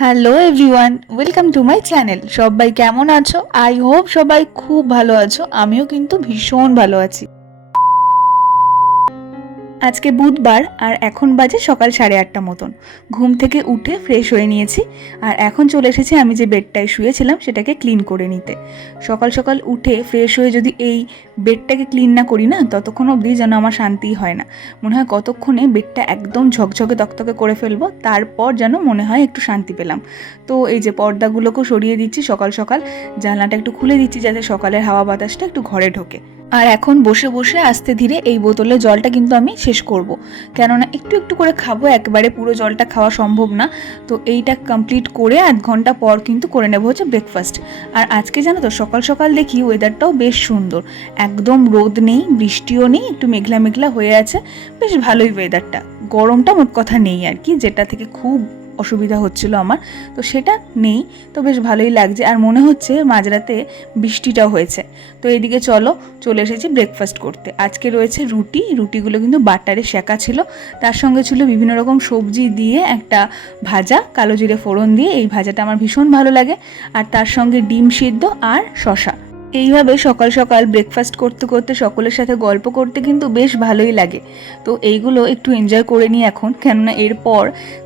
Hello everyone welcome to my channel সবাই কেমন আছো? আই হোপ সবাই খুব ভালো আছো। আমিও কিন্তু ভীষণ ভালো আছি। আজকে বুধবার আর এখন বাজে সকাল সাড়ে আটটা মতন। ঘুম থেকে উঠে ফ্রেশ হয়ে নিয়েছি। আর এখন চলে এসেছি আমি যে বেডটায় শুয়েছিলাম সেটাকে ক্লিন করে নিতে। সকাল সকাল উঠে ফ্রেশ হয়ে যদি এই বেডটাকে ক্লিন না করি না, ততক্ষণ অবধি যেন আমার শান্তিই হয় না। মনে হয় কতক্ষণে বেডটা একদম ঝকঝকে তকতকে করে ফেলব, তারপর যেন মনে হয় একটু শান্তি পেলাম। তো এই যে পর্দাগুলোকেও সরিয়ে দিচ্ছি সকাল সকাল, জানলাটা একটু খুলে দিচ্ছি যাতে সকালের হাওয়া বাতাসটা একটু ঘরে ঢোকে। আর এখন বসে বসে আস্তে ধীরে এই বোতলে জলটা কিন্তু আমি শেষ করব। কেননা একটু একটু করে খাব, একবারে পুরো জলটা খাওয়া সম্ভব না। তো এইটা কমপ্লিট করে আধ ঘণ্টা পর কিন্তু করে নেব হচ্ছে ব্রেকফাস্ট আর আজকে জানো তো, সকাল সকাল দেখি ওয়েদারটাও বেশ সুন্দর। একদম রোদ নেই, বৃষ্টিও নেই, একটু মেঘলা মেঘলা হয়ে আছে। বেশ ভালোই ওয়েদারটা গরমটা মোট কথা নেই আর কি, যেটা থেকে খুব অসুবিধা হচ্ছিল আমার। তো সেটা নেই, তো বেশ ভালোই লাগছে। আর মনে হচ্ছে মাঝরাতে বৃষ্টিটাও হয়েছে। তো এদিকে চলো, চলে এসেছি ব্রেকফাস্ট করতে। আজকে রয়েছে রুটি, রুটিগুলো কিন্তু বাটারে শেকা ছিল। তার সঙ্গে ছিল বিভিন্ন রকম সবজি দিয়ে একটা ভাজা, কালো জিরে ফোড়ন দিয়ে। এই ভাজাটা আমার ভীষণ ভালো লাগে। আর তার সঙ্গে ডিম সিদ্ধ আর শশা এইভাবে সকাল সকাল ব্রেকফাস্ট করতে করতে সকলের সাথে গল্প করতে কিন্তু বেশ ভালোই লাগে। তো এইগুলো একটু এনজয় করে নিই এখন, কেননা এরপর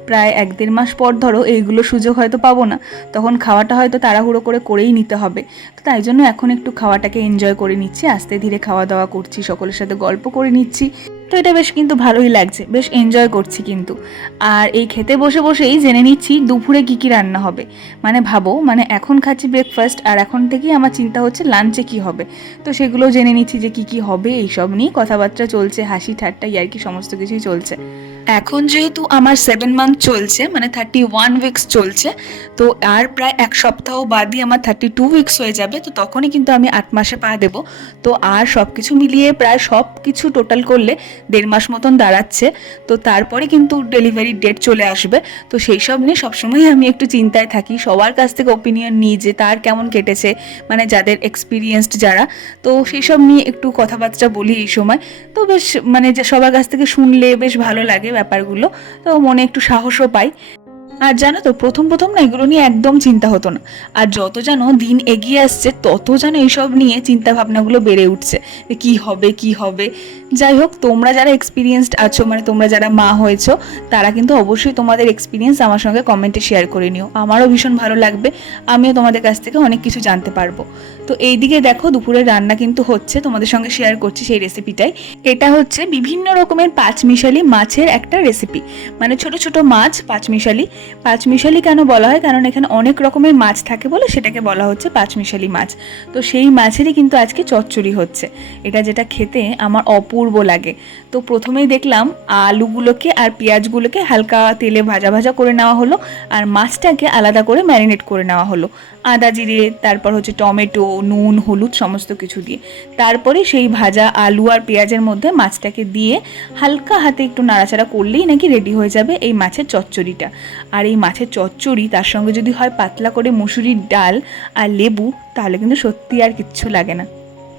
প্রায় এক দেড় মাস পর ধরো এইগুলো সুযোগ হয়তো পাবো না, তখন খাওয়াটা হয়তো তাড়াহুড়ো করে করেই নিতে হবে। তো তাই জন্য এখন একটু খাওয়াটাকে এনজয় করে নিচ্ছি, আস্তে ধীরে খাওয়া দাওয়া করছি, সকলের সাথে গল্প করে নিচ্ছি। তো এটা বেশ কিন্তু ভালোই লাগছে, বেশ এনজয় করছি কিন্তু। আর এই খেতে বসে বসেই জেনে নিচ্ছি দুপুরে কী কী রান্না হবে। মানে ভাবো মানে এখন খাচ্ছি ব্রেকফাস্ট আর এখন থেকেই আমার চিন্তা হচ্ছে লাঞ্চে কি হবে। তো সেগুলো জেনে নিচ্ছি যে কি কি হবে, এইসব নিয়ে কথাবার্তা চলছে, হাসি ঠাট্টা আর কি সমস্ত কিছুই চলছে। এখন যেহেতু আমার সেভেন মান্থ চলছে মানে থার্টি ওয়ান উইকস চলছে, তো আর প্রায় এক সপ্তাহ বাদই আমার থার্টি টু উইকস হয়ে যাবে, তো তখনই কিন্তু আমি আট মাসে পা দেবো। তো আর সব কিছু মিলিয়ে প্রায় সব কিছু টোটাল করলে দেড় মাস মতন দাঁড়াচ্ছে, তো তারপরে কিন্তু ডেলিভারির ডেট চলে আসবে। তো সেই সব নিয়ে সবসময় আমি একটু চিন্তায় থাকি, সবার কাছ থেকে ওপিনিয়ন নিই যে তার কেমন কেটেছে মানে যাদের এক্সপিরিয়েন্সড যারা। তো সেই সব নিয়ে একটু কথাবার্তা বলি এই সময়। তো বেশ মানে যে সবার কাছ থেকে শুনলে বেশ ভালো লাগে ব্যাপারগুলো। তো মনে একটু সাহসও পাই। আর জানো তো, প্রথম প্রথম না এগুলো নিয়ে একদম চিন্তা হতো না। আর যত যেন দিন এগিয়ে আসছে, তত যেন এইসব নিয়ে চিন্তা ভাবনাগুলো বেড়ে উঠছে যে কী হবে, কি হবে। যাই হোক, তোমরা যারা এক্সপিরিয়েন্সড আছো মানে তোমরা যারা মা হয়েছো, তারা কিন্তু অবশ্যই তোমাদের এক্সপিরিয়েন্স আমার সঙ্গে কমেন্টে শেয়ার করে নিও। আমারও ভীষণ ভালো লাগবে, আমিও তোমাদের কাছ থেকে অনেক কিছু জানতে পারব। তো এইদিকে দেখো দুপুরের রান্না কিন্তু হচ্ছে, তোমাদের সঙ্গে শেয়ার করছি সেই রেসিপিটাই এটা হচ্ছে বিভিন্ন রকমের পাঁচমিশালি মাছের একটা রেসিপি মানে ছোট ছোট মাছ, পাঁচমিশালি। পাঁচমিশালি কেন বলা হয়? কারণ এখানে অনেক রকমের মাছ থাকে বলে সেটাকে বলা হচ্ছে পাঁচমিশালি মাছ। তো সেই মাছেরই কিন্তু আজকে চচ্চড়ি হচ্ছে। এটা যেটা খেতে আমার অপূর্ব লাগে। তো প্রথমেই দেখলাম আলুগুলোকে আর পেঁয়াজগুলোকে হালকা তেলে ভাজা ভাজা করে নেওয়া হলো আর মাছটাকে আলাদা করে ম্যারিনেট করে নেওয়া হলো। আদা জিরে, তারপর হচ্ছে টমেটো, নুন, হলুদ সমস্ত কিছু দিয়ে। তারপরে সেই ভাজা আলু আর পেঁয়াজের মধ্যে মাছটাকে দিয়ে হালকা হাতে একটু নাড়াচাড়া করলেই নাকি রেডি হয়ে যাবে এই মাছের চচ্চড়িটা। আর এই মাছের চচ্চড়ি তার সঙ্গে যদি হয় পাতলা করে মুসুরির ডাল আর লেবু, তাহলে কিন্তু সত্যি আর কিচ্ছু লাগে না।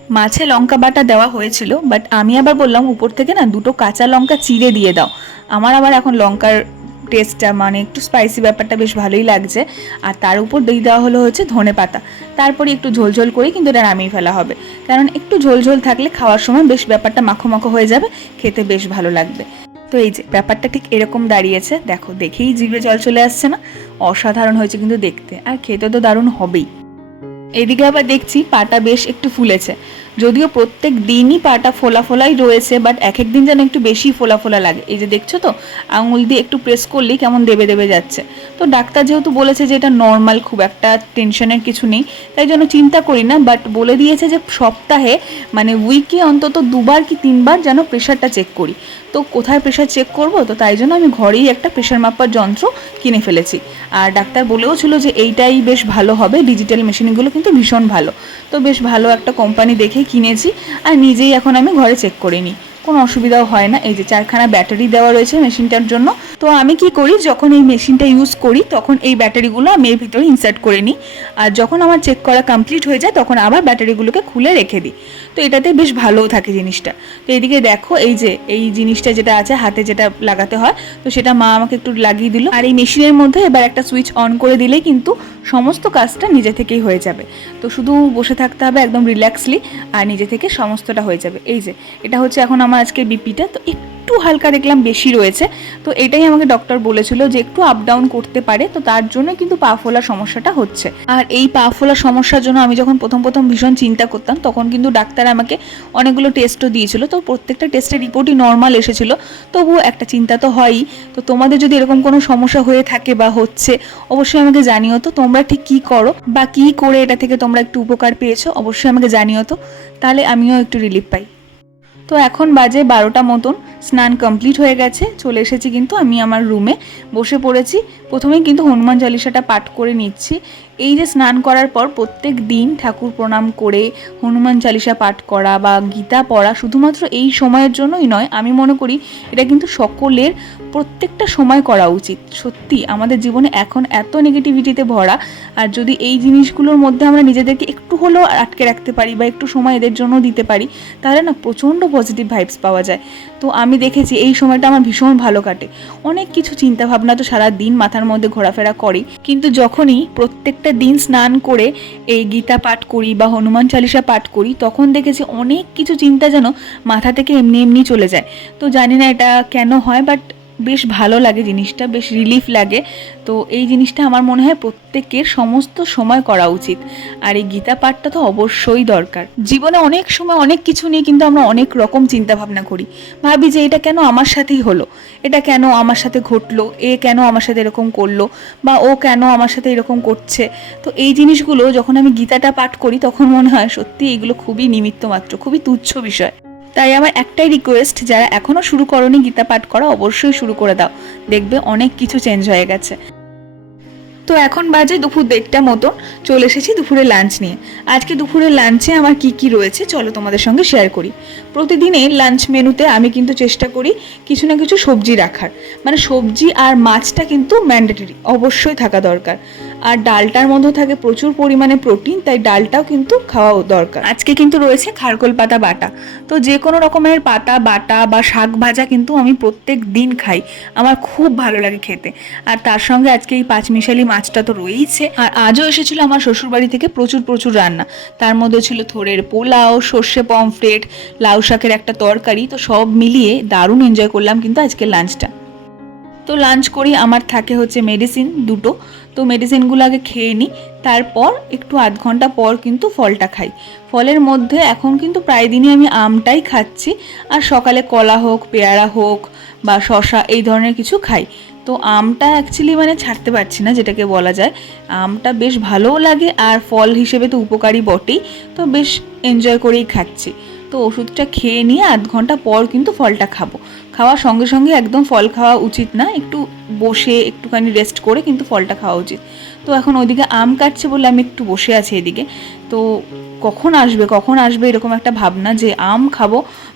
মাছে লঙ্কা বাটা দেওয়া হয়েছিল বাট আমি আবার বললাম উপর থেকে না দুটো কাঁচা লঙ্কা চিড়ে দিয়ে দাও। আমার আবার এখন লঙ্কার টেস্টটা মানে একটু স্পাইসি ব্যাপারটা বেশ ভালোই লাগছে। আর তার উপর দিয়ে দেওয়া হলো হচ্ছে ধনে পাতা। তারপরে একটু ঝোলঝোল করে কিন্তু এটা নামিয়ে ফেলা হবে। কারণ একটু ঝোলঝোল থাকলে খাওয়ার সময় বেশ ব্যাপারটা মাখো মাখো হয়ে যাবে, খেতে বেশ ভালো লাগবে। তো এই যে, ব্যাপারটা ঠিক এরকম দাঁড়িয়েছে। দেখো, দেখেই জিভে জল চলে আসছে না। অসাধারণ হয়েছে কিন্তু দেখতে। আর খেতে তো দারুণ হবেই। এদিকে আবার দেখছি পাটা বেশ একটু ফুলেছে। যদিও প্রত্যেক দিনই পাটা ফোলা ফোলাই রয়েছে বাট এক এক দিন যেন একটু বেশি ফোলা ফোলা লাগে। এই যে দেখছ তো, আঙুল দিয়ে একটু প্রেস করলেই কেমন দেবে দেবে যাচ্ছে। তো ডাক্তার যেহেতু বলেছে যে এটা নর্মাল খুব একটা টেনশনের কিছু নেই, তাই জন্য চিন্তা করি না বাট বলে দিয়েছে যে সপ্তাহে মানে উইকে অন্তত দুবার কি তিনবার যেন প্রেশারটা চেক করি। তো কোথায় প্রেশার চেক করব? তো তাই জন্য আমি ঘরেই একটা প্রেশার মাপার যন্ত্র কিনে ফেলেছি। আর ডাক্তার বলেও ছিল যে এইটাই বেশ ভালো হবে ডিজিটাল মেশিনগুলো কিন্তু ভীষণ ভালো। তো বেশ ভালো একটা কোম্পানি দেখে কিনেছি আর নিজেই এখন আমি ঘরে চেক করে নিই কোনো অসুবিধাও হয় না। এই যে চারখানা ব্যাটারি দেওয়া রয়েছে মেশিনটার জন্য। তো আমি কি করি, যখন এই মেশিনটা ইউজ করি, তখন এই ব্যাটারিগুলো আমি এর ভিতরে ইনসার্ট করে নিই। আর যখন আমার চেক করা কমপ্লিট হয়ে যায়, তখন আবার ব্যাটারিগুলোকে খুলে রেখে দিই। তো এটাতে বেশ ভালোও থাকে জিনিসটা। তো এদিকে দেখো, এই যে, এই জিনিসটা যেটা আছে, হাতে যেটা লাগাতে হয়, তো সেটা মা আমাকে একটু লাগিয়ে দিল। আর এই মেশিনের মধ্যে এবার একটা সুইচ অন করে দিলেই কিন্তু সমস্ত কাজটা নিজে থেকেই হয়ে যাবে। তো শুধু বসে থাকতে হবে একদম রিল্যাক্সলি, আর নিজে থেকে সমস্তটা হয়ে যাবে। এই যে, এটা হচ্ছে এখন আমার আজকে বিপিটা। তো একটু হালকা দেখলাম বেশি রয়েছে। তো এটাই আমাকে ডক্টর বলেছিল যে একটু আপ ডাউন করতে পারে, তো তার জন্য কিন্তু পা ফোলার সমস্যাটা হচ্ছে। আর এই পা ফোলার সমস্যার জন্য আমি যখন প্রথম প্রথম ভীষণ চিন্তা করতাম, তখন কিন্তু ডাক্তার আমাকে অনেকগুলো টেস্টও দিয়েছিল। তো প্রত্যেকটা টেস্টের রিপোর্টই নর্মাল এসেছিল। তবুও একটা চিন্তা তো হয়ই। তো তোমাদের যদি এরকম কোনো সমস্যা হয়ে থাকে বা হচ্ছে, অবশ্যই আমাকে জানিও তো, তোমরা ঠিক কী করো বা কী করে এটা থেকে তোমরা একটু উপকার পেয়েছ, অবশ্যই আমাকে জানিও তো। তাহলে আমিও একটু রিলিফ পাই। তো এখন বাজে বারোটা মতন, স্নান কমপ্লিট হয়ে গেছে, চলে এসেছি কিন্তু আমি আমার রুমে বসে পড়েছি, প্রথমেই কিন্তু হনুমান চালিসাটা পাঠ করে নিচ্ছি। এই যে স্নান করার পর প্রত্যেক দিন ঠাকুর প্রণাম করে, হনুমান চালিসা পাঠ করা বা গীতা পড়া শুধুমাত্র এই সময়ের জন্যই নয়, আমি মনে করি এটা কিন্তু সকলের প্রত্যেকটা সময় করা উচিত। সত্যি, আমাদের জীবনে এখন এত নেগেটিভিটিতে ভরা, আর যদি এই জিনিসগুলোর মধ্যে আমরা নিজেদেরকে একটু হলেও আটকে রাখতে পারি বা একটু সময় এদের জন্য দিতে পারি, তাহলে না প্রচণ্ড পজিটিভ ভাইবস পাওয়া যায়। তো আমি দেখেছি এই সময়টা আমার ভীষণ ভালো কাটে। অনেক কিছু চিন্তা ভাবনা তো সারা দিন মাথার মধ্যে ঘোরাফেরা করি, কিন্তু যখনই প্রত্যেকটা দিন স্নান করে এই গীতা পাঠ করি বা হনুমান চালিসা পাঠ করি, তখন দেখেছি অনেক কিছু চিন্তা যেন মাথা থেকে এমনি এমনি চলে যায়। তো জানি না এটা কেন হয় বাট বেশ ভালো লাগে জিনিসটা, বেশ রিলিফ লাগে। তো এই জিনিসটা আমার মনে হয় প্রত্যেকের সমস্ত সময় করা উচিত। আর এই গীতা পাঠটা তো অবশ্যই দরকার। জীবনে অনেক সময় অনেক কিছু নিয়ে কিন্তু আমরা অনেক রকম চিন্তা ভাবনা করি। ভাবি যে এটা কেন আমার সাথেই হলো? এটা কেন আমার সাথে ঘটলো? এ কেন আমার সাথে এরকম করল? বা ও কেন আমার সাথে এরকম করছে? তো এই জিনিসগুলো যখন আমি গীতাটা পাঠ করি, তখন মনে হয় সত্যি এগুলো খুবই নিমিত্ত মাত্র খুবই তুচ্ছ বিষয়। তাই আমার একটাই রিকোয়েস্ট যারা এখনও শুরু করনি গীতা পাঠ করা, অবশ্যই শুরু করে দাও। দেখবে অনেক কিছু চেঞ্জ হয়ে গেছে। তো এখন বাজে দুপুর দেড়টা মতো। চলে এসেছি দুপুরে লাঞ্চ নিয়ে। আজকে দুপুরের লাঞ্চে আমার কি কি রয়েছে চলো তোমাদের সঙ্গে শেয়ার করি। প্রতিদিনের লাঞ্চ মেনুতে আমি কিন্তু চেষ্টা করি কিছু না কিছু সবজি রাখার। মানে সবজি আর মাছটা কিন্তু ম্যান্ডেটরি অবশ্যই থাকা দরকার। আর ডালটার মধ্যে থাকে প্রচুর পরিমাণে প্রোটিন তাই ডালটাও কিন্তু খাওয়া দরকার। আজকে কিন্তু রয়েছে খারকোল পাতা বাটা। তো যে কোনো রকমের পাতা, বাটা বা শাক ভাজা কিন্তু আমি প্রত্যেক দিন খাই। আমার খুব ভালো লাগে খেতে। আর তার সঙ্গে আজকে এই পাঁচমিশালি মাছটা তো রয়েইছে। আর আজও এসেছিল আমার শ্বশুরবাড়ি থেকে প্রচুর প্রচুর রান্না। তার মধ্যে ছিল থোড়ের পোলাও, সর্ষে পমফ্রেট, লাউ শাকের একটা তরকারি, তো সব মিলিয়ে দারুণ এনজয় করলাম কিন্তু আজকে লাঞ্চটা তো লাঞ্চ করি, আমার থাকে হচ্ছে মেডিসিন দুটো। তো মেডিসিনগুলো আগে খেয়ে নিই, তারপর একটু আধ ঘণ্টা পর কিন্তু ফলটা খাই। ফলের মধ্যে এখন কিন্তু প্রায় দিনই আমি আমটাই খাচ্ছি। আর সকালে কলা হোক, পেয়ারা হোক বা শশা এই ধরনের কিছু খাই। তো আমটা অ্যাকচুয়ালি মানে ছাড়তে পারছি না, যেটাকে বলা যায়। আমটা বেশ ভালোও লাগে আর ফল হিসেবে তো উপকারী বটেই, তো বেশ এনজয় করেই খাচ্ছি। তো ওষুধটা খেয়ে নিয়ে আধ ঘণ্টা পর কিন্তু ফলটা খাব। খাওয়ার সঙ্গে সঙ্গে একদম ফল খাওয়া উচিত না, একটু বসে একটুখানি রেস্ট করে কিন্তু ফলটা খাওয়া উচিত। তো এখন ওইদিকে আম কাটছে বলে আমি একটু বসে আছি এদিকে। তো কখন আসবে কখন আসবে এরকম একটা ভাবনা যে আম খাব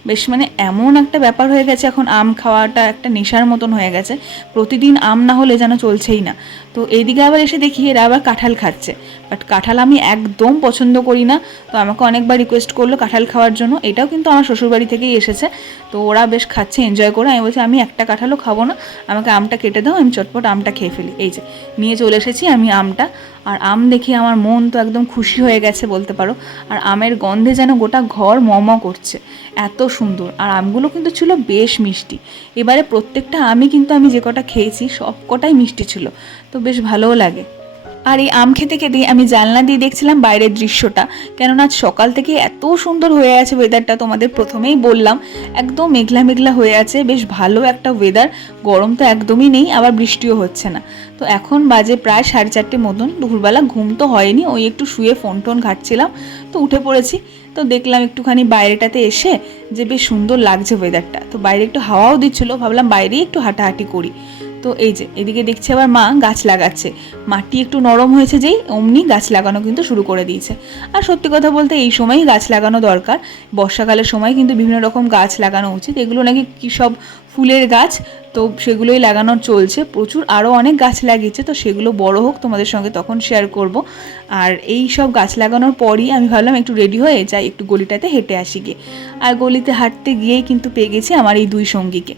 বেশ মানে এমন একটা ব্যাপার হয়ে গেছে এখন আম খাওয়াটা একটা নেশার মতন হয়ে গেছে। প্রতিদিন আম না হলে যেন চলছেই না। তো এইদিকে আবার এসে দেখি এরা আবার কাঁঠাল খাচ্ছে। বাট কাঁঠাল আমি একদম পছন্দ করি না। তো আমাকে অনেকবার রিকোয়েস্ট করল কাঁঠাল খাওয়ার জন্য। এটাও কিন্তু আমার শ্বশুরবাড়ি থেকেই এসেছে। তো ওরা বেশ খাচ্ছে এনজয় করে। আমি বলছি, আমি একটা কাঁঠালও খাব না। আমাকে আমটা কেটে দাও, আমি চটপট আমটা খেয়ে ফেলি। এই যে, নিয়ে চলে এসেছি আমি আমটা। আর আম দেখে আমার মন তো একদম খুশি হয়ে গেছে বলতে পারো। আর আমের গন্ধে যেন গোটা ঘর মম করছে। এত সুন্দর। আর আমগুলো কিন্তু ছিল বেশ মিষ্টি। এবারে প্রত্যেকটা আমই কিন্তু আমি যে কটা খেয়েছি সব কটাই মিষ্টি ছিল। তো বেশ ভালোও লাগে। আর এই আম খেতে খেতে আমি জানলা দিয়ে দেখছিলাম বাইরের দৃশ্যটা। কেননা আজ সকাল থেকে এত সুন্দর হয়ে আছে ওয়েদারটা তোমাদের প্রথমেই বললাম। একদম মেঘলা মেঘলা হয়ে আছে, বেশ ভালো একটা ওয়েদার গরম তো একদমই নেই, আবার বৃষ্টিও হচ্ছে না। তো এখন বাজে প্রায় সাড়ে চারটে মতন, দুপুরবেলা ঘুম তো হয়নি, ওই একটু শুয়ে ফোন টোন ঘাটছিলাম, তো উঠে পড়েছি। তো দেখলাম একটুখানি বাইরেটাতে এসে যে বেশ সুন্দর লাগছে ওয়েদারটা তো বাইরে একটু হাওয়াও দিচ্ছিল, ভাবলাম বাইরেই একটু হাঁটাহাঁটি করি। তো এই যে, এদিকে দেখছি আবার মা গাছ লাগাচ্ছে। মাটি একটু নরম হয়েছে যেই, অমনি গাছ লাগানো কিন্তু শুরু করে দিয়েছে। আর সত্যি কথা বলতে এই সময়ই গাছ লাগানো দরকার। বর্ষাকালের সময় কিন্তু বিভিন্ন রকম গাছ লাগানো উচিত। এগুলো নাকি কী সব ফুলের গাছ, তো সেগুলোই লাগানো চলছে। প্রচুর আরও অনেক গাছ লাগিয়েছে, তো সেগুলো বড় হোক, তোমাদের সঙ্গে তখন শেয়ার করব। আর এই সব গাছ লাগানোর পরই আমি ভাবলাম একটু রেডি হয়ে যাই, একটু গলিটাতে হেঁটে আসি গিয়ে। আর গলিতে হাঁটতে গিয়েই কিন্তু পেয়ে গেছি আমার এই দুই সঙ্গীকে।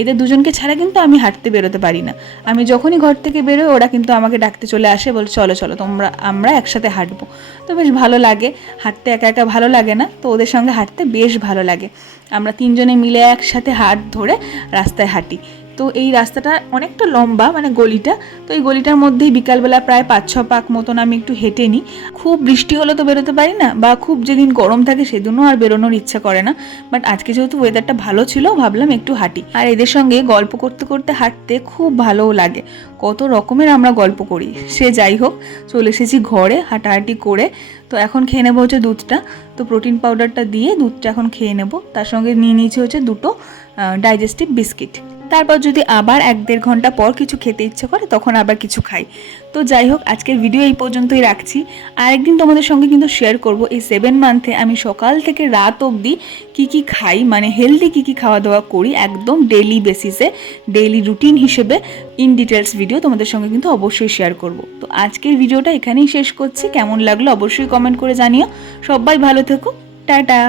এদের দুজনকে ছাড়া কিন্তু আমি হাঁটতে বেরোতে পারি না। আমি যখনই ঘর থেকে বেরোই, ওরা কিন্তু আমাকে ডাকতে চলে আসে, বলে চলো চলো, তোমরা, আমরা একসাথে হাঁটবো। তো বেশ ভালো লাগে, হাঁটতে একা একা ভালো লাগে না, তো ওদের সঙ্গে হাঁটতে বেশ ভালো লাগে। আমরা তিনজনে মিলে একসাথে হাত ধরে রাস্তায় হাঁটি। তো এই রাস্তাটা অনেকটা লম্বা মানে গলিটা। তো এই গলিটার মধ্যেই বিকালবেলা প্রায় পাঁচ, ছ পাক মতন আমি একটু হেঁটে নিই। খুব বৃষ্টি হলে তো বেরোতে পারি না বা খুব যেদিন গরম থাকে সেদিনও আর বেরোনোর ইচ্ছা করে না। বাট আজকে যেহেতু ওয়েদারটা ভালো ছিল, ভাবলাম একটু হাঁটি। আর এদের সঙ্গে গল্প করতে করতে হাঁটতে খুব ভালোও লাগে। কত রকমের আমরা গল্প করি। সে যাই হোক, চলে এসেছি ঘরে হাঁটাহাঁটি করে। তো এখন খেয়ে নেব হচ্ছে দুধটা। তো প্রোটিন পাউডারটা দিয়ে দুধটা এখন খেয়ে নেব। তার সঙ্গে নিয়ে নিয়েছি হচ্ছে দুটো ডাইজেস্টিভ বিস্কিট তারপর যদি আবার এক দেড় ঘণ্টা পর কিছু খেতে ইচ্ছে করে, তখন আবার কিছু খাই। তো যাই হোক, আজকের ভিডিও এই পর্যন্তই রাখছি। আর একদিন তোমাদের সঙ্গে কিন্তু শেয়ার করব। এই সেভেন মান্থে আমি সকাল থেকে রাত অবধি কি কি খাই মানে হেলদি কি কি খাওয়া দাওয়া করি, একদম ডেইলি বেসিসে ডেইলি রুটিন হিসেবে ইন ডিটেলস ভিডিও তোমাদের সঙ্গে কিন্তু অবশ্যই শেয়ার করব। তো আজকের ভিডিওটা এখানেই শেষ করছি। কেমন লাগল অবশ্যই কমেন্ট করে জানিও। সবাই ভালো থেকো। টাটা!